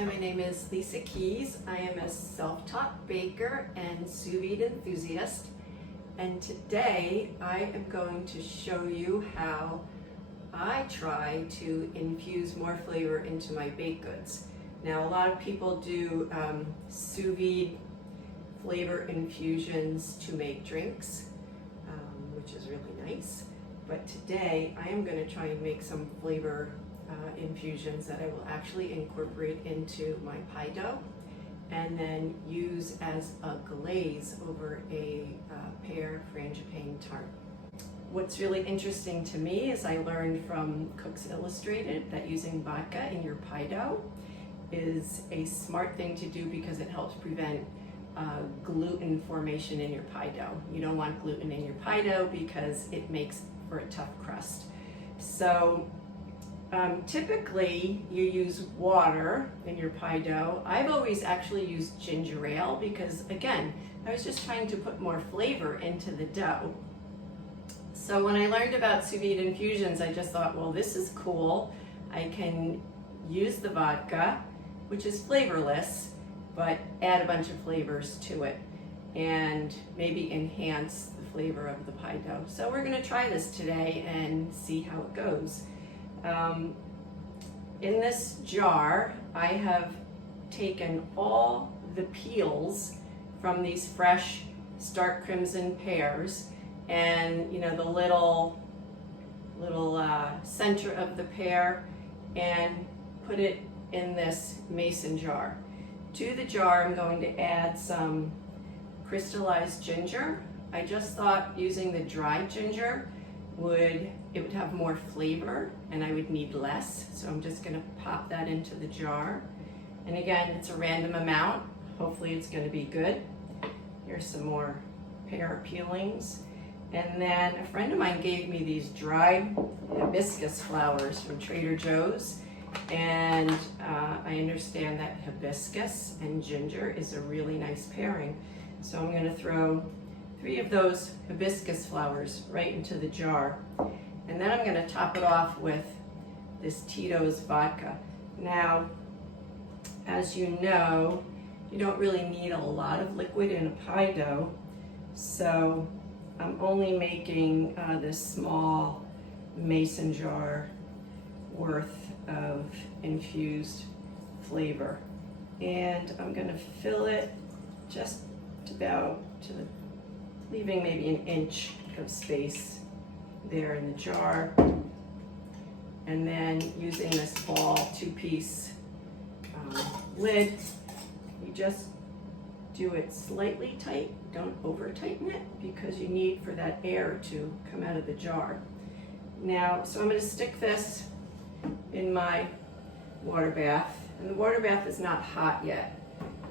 Hi, my name is Lisa Keys. I am a self-taught baker and sous vide enthusiast. And today I am going to show you how I try to infuse more flavor into my baked goods. Now, a lot of people do sous vide flavor infusions to make drinks, which is really nice. But today I am going to try and make some flavor infusions that I will actually incorporate into my pie dough and then use as a glaze over a pear Frangipane tart. What's really interesting to me is I learned from Cooks Illustrated that using vodka in your pie dough is a smart thing to do because it helps prevent gluten formation in your pie dough. You don't want gluten in your pie dough because it makes for a tough crust. So typically you use water in your pie dough. I've always actually used ginger ale because, again, I was just trying to put more flavor into the dough. So when I learned about sous vide infusions, I just thought, well, this is cool. I can use the vodka, which is flavorless, but add a bunch of flavors to it and maybe enhance the flavor of the pie dough. So we're going to try this today and see how it goes. In this jar, I have taken all the peels from these fresh Stark Crimson pears, and the little center of the pear, and put it in this mason jar. To the jar, I'm going to add some crystallized ginger. I just thought using the dried ginger would have more flavor and I would need less. So I'm just gonna pop that into the jar. And again, it's a random amount. Hopefully it's gonna be good. Here's some more pear peelings. And then a friend of mine gave me these dried hibiscus flowers from Trader Joe's. And I understand that hibiscus and ginger is a really nice pairing. So I'm gonna throw 3 of those hibiscus flowers right into the jar. And then I'm gonna top it off with this Tito's vodka. Now, as you know, you don't really need a lot of liquid in a pie dough. So I'm only making this small mason jar worth of infused flavor. And I'm gonna fill it just about to the, leaving maybe an inch of space there in the jar. And then using this ball 2-piece lid, you just do it slightly tight. Don't over tighten it because you need for that air to come out of the jar. Now, so I'm going to stick this in my water bath, and the water bath is not hot yet.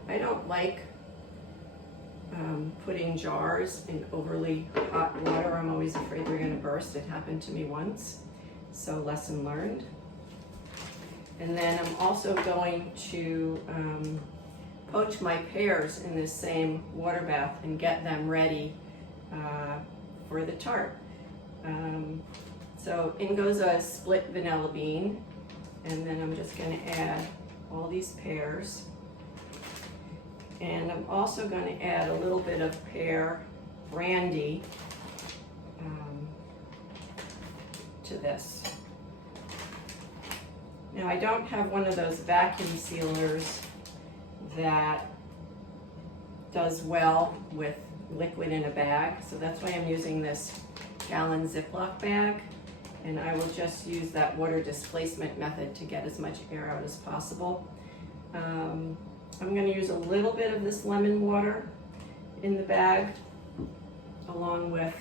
I don't like putting jars in overly hot water. I'm always afraid they're going to burst. It happened to me once, so lesson learned. And then I'm also going to poach my pears in this same water bath and get them ready for the tart. So in goes a split vanilla bean, and then I'm just going to add all these pears. And I'm also going to add a little bit of pear brandy to this. Now, I don't have one of those vacuum sealers that does well with liquid in a bag, so that's why I'm using this gallon Ziploc bag, and I will just use that water displacement method to get as much air out as possible. I'm going to use a little bit of this lemon water in the bag, along with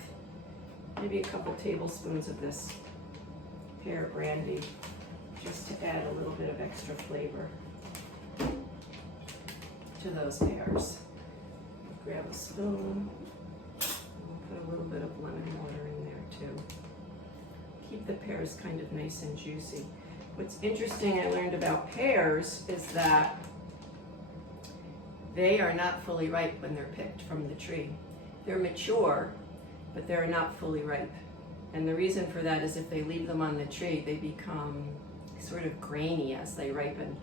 maybe a couple tablespoons of this pear brandy, just to add a little bit of extra flavor to those pears. Grab a spoon, put a little bit of lemon water in there too. Keep the pears kind of nice and juicy. What's interesting I learned about pears is that they are not fully ripe when they're picked from the tree. They're mature, but they're not fully ripe. And the reason for that is if they leave them on the tree, they become sort of grainy as they ripen.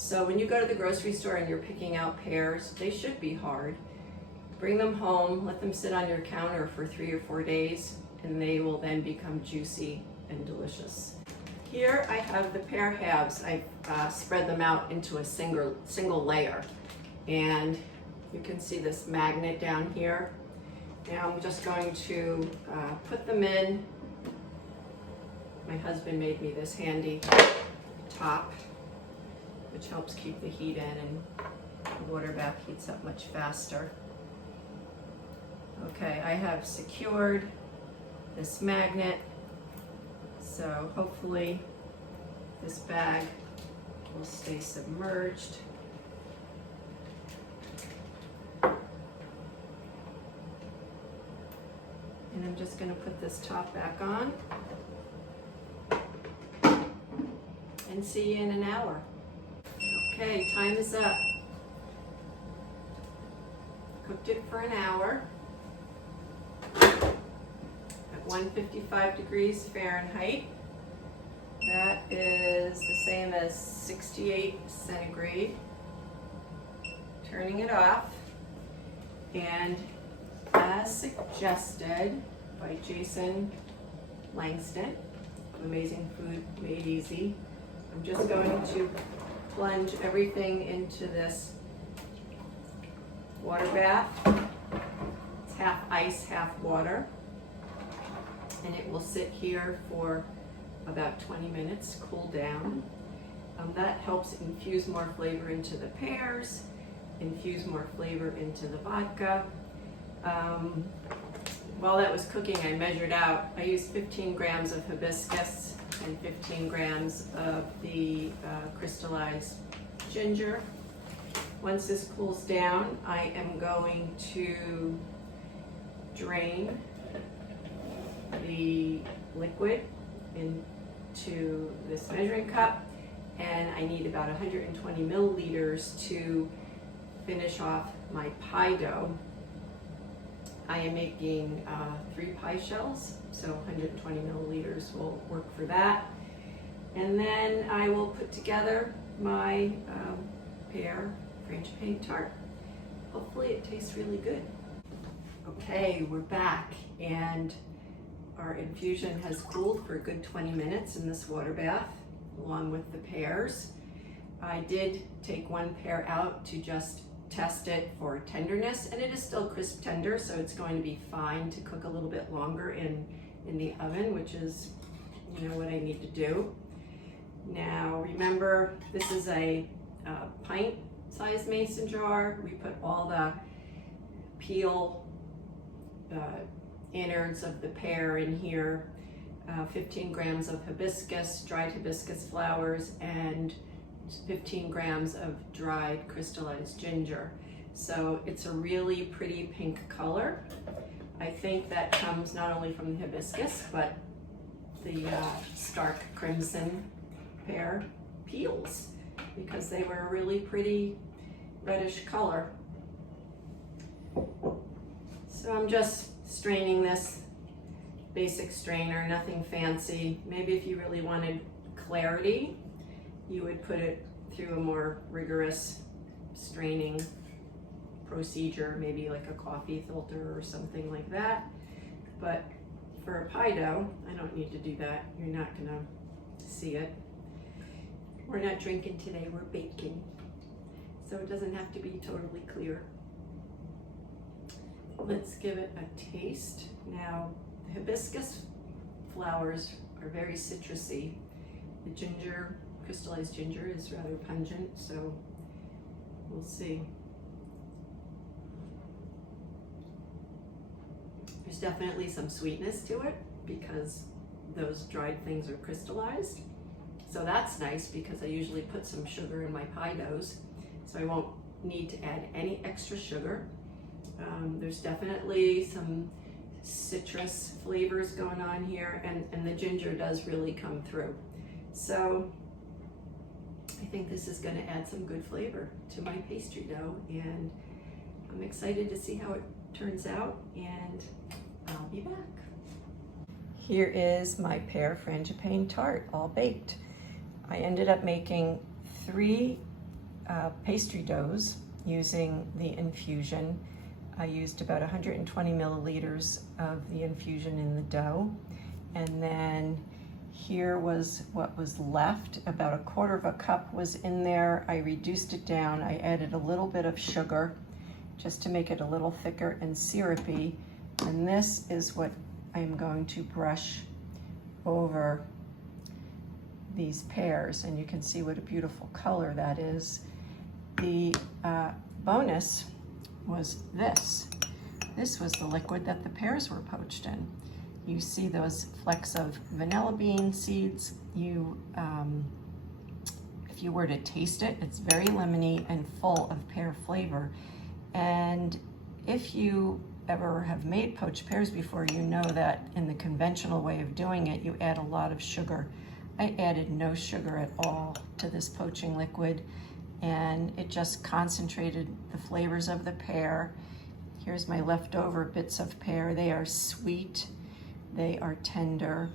So when you go to the grocery store and you're picking out pears, they should be hard. Bring them home, let them sit on your counter for 3 or 4 days, and they will then become juicy and delicious. Here I have the pear halves. I've spread them out into a single layer. And you can see this magnet down here. Now I'm just going to put them in. My husband made me this handy top, which helps keep the heat in, and the water bath heats up much faster. Okay, I have secured this magnet, so hopefully this bag will stay submerged. And I'm just going to put this top back on and see you in an hour. Okay, time is up. Cooked it for an hour at 155 degrees Fahrenheit. That is the same as 68 centigrade. Turning it off, and as suggested by Jason Langston of Amazing Food Made Easy, I'm just going to plunge everything into this water bath. It's half ice, half water, and it will sit here for about 20 minutes, cool down. That helps infuse more flavor into the pears, infuse more flavor into the vodka. While that was cooking, I measured out. I used 15 grams of hibiscus and 15 grams of the crystallized ginger. Once this cools down, I am going to drain the liquid into this measuring cup, and I need about 120 milliliters to finish off my pie dough. I am making 3 pie shells, so 120 milliliters will work for that. And then I will put together my Pear Frangipane tart. Hopefully it tastes really good. Okay, we're back, and our infusion has cooled for a good 20 minutes in this water bath, along with the pears. I did take one pear out to just test it for tenderness, and it is still crisp tender, so it's going to be fine to cook a little bit longer in the oven, which is, you know, what I need to do. Now remember, this is a pint-sized mason jar. We put all the peel innards of the pear in here, 15 grams of hibiscus, dried hibiscus flowers, and 15 grams of dried crystallized ginger. So it's a really pretty pink color. I think that comes not only from the hibiscus, but the stark crimson pear peels, because they were a really pretty reddish color. So I'm just straining this basic strainer, nothing fancy. Maybe if you really wanted clarity, you would put it through a more rigorous straining procedure, maybe like a coffee filter or something like that. But for a pie dough, I don't need to do that. You're not gonna see it. We're not drinking today, we're baking. So it doesn't have to be totally clear. Let's give it a taste. Now, the hibiscus flowers are very citrusy. The ginger, crystallized ginger, is rather pungent, so we'll see. There's definitely some sweetness to it because those dried things are crystallized. So that's nice, because I usually put some sugar in my pie doughs, so I won't need to add any extra sugar. There's definitely some citrus flavors going on here, and the ginger does really come through. So I think this is going to add some good flavor to my pastry dough, and I'm excited to see how it turns out, and I'll be back. Here is my Pear Frangipane tart, all baked. I ended up making 3 pastry doughs using the infusion. I used about 120 milliliters of the infusion in the dough. And then here was what was left. About 1/4 cup was in there. I reduced it down. I added a little bit of sugar just to make it a little thicker and syrupy. And this is what I'm going to brush over these pears. And you can see what a beautiful color that is. The bonus was this. This was the liquid that the pears were poached in. You see those flecks of vanilla bean seeds. If you were to taste it, it's very lemony and full of pear flavor. And if you ever have made poached pears before, you know that in the conventional way of doing it, you add a lot of sugar. I added no sugar at all to this poaching liquid, and it just concentrated the flavors of the pear. Here's my leftover bits of pear. They are sweet, they are tender,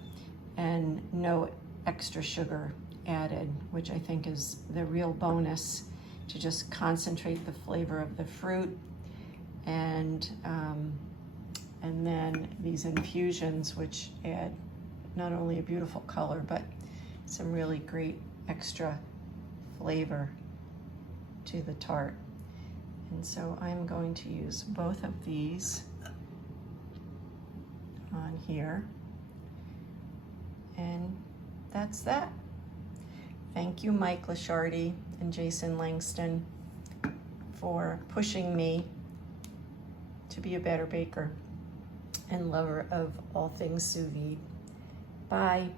and no extra sugar added, which I think is the real bonus, to just concentrate the flavor of the fruit. And then these infusions, which add not only a beautiful color, but some really great extra flavor to the tart. And so I'm going to use both of these on here. And that's that. Thank you, Mike Lashardy and Jason Langston, for pushing me to be a better baker and lover of all things sous vide. Bye.